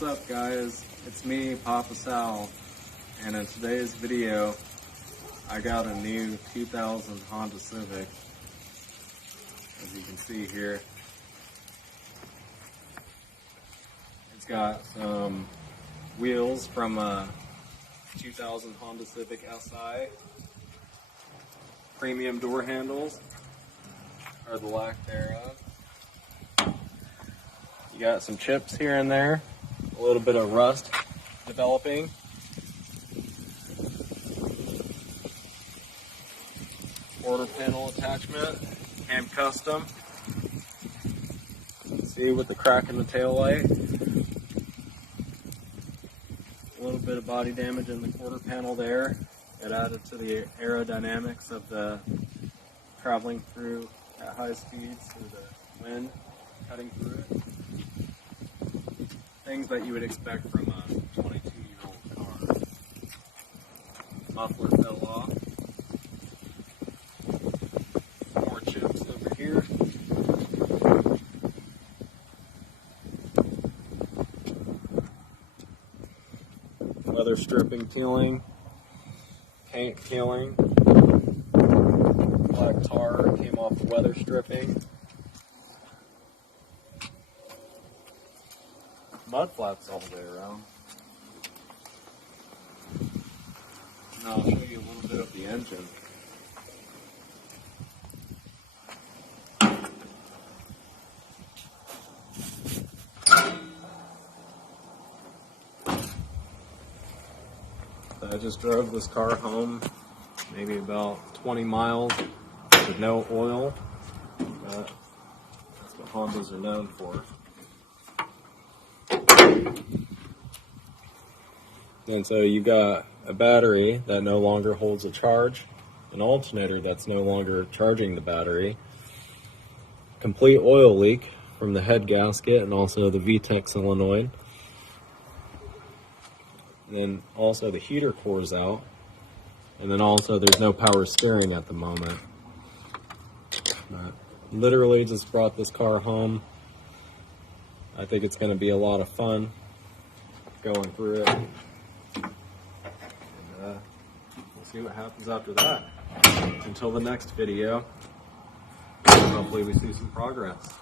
What's up, guys? It's me, Papa Sal, and in today's video I got a new 2000 Honda Civic, as you can see here. It's got some wheels from a 2000 Honda Civic SI, premium door handles, or the lack thereof. You got some chips here and there, a little bit of rust developing. Quarter panel attachment, cam custom. See, with the crack in the tail light. A little bit of body damage in the quarter panel there. It added to the aerodynamics of the traveling through at high speeds through the wind cutting through it. Things that you would expect from a 22-year-old car. Muffler fell off. More chips over here. Weather stripping peeling. Paint peeling. Black tar came off the weather stripping. Mud flaps all the way around. Now I'll show you a little bit of the engine. I just drove this car home, maybe about 20 miles with no oil, but that's what Hondas are known for. And so you got a battery that no longer holds a charge, an alternator that's no longer charging the battery, complete oil leak from the head gasket and also the VTEC solenoid. And then also the heater cores out, and then also there's no power steering at the moment. But literally just brought this car home. I think it's going to be a lot of fun going through it. We'll see what happens after that. Until the next video, hopefully we see some progress.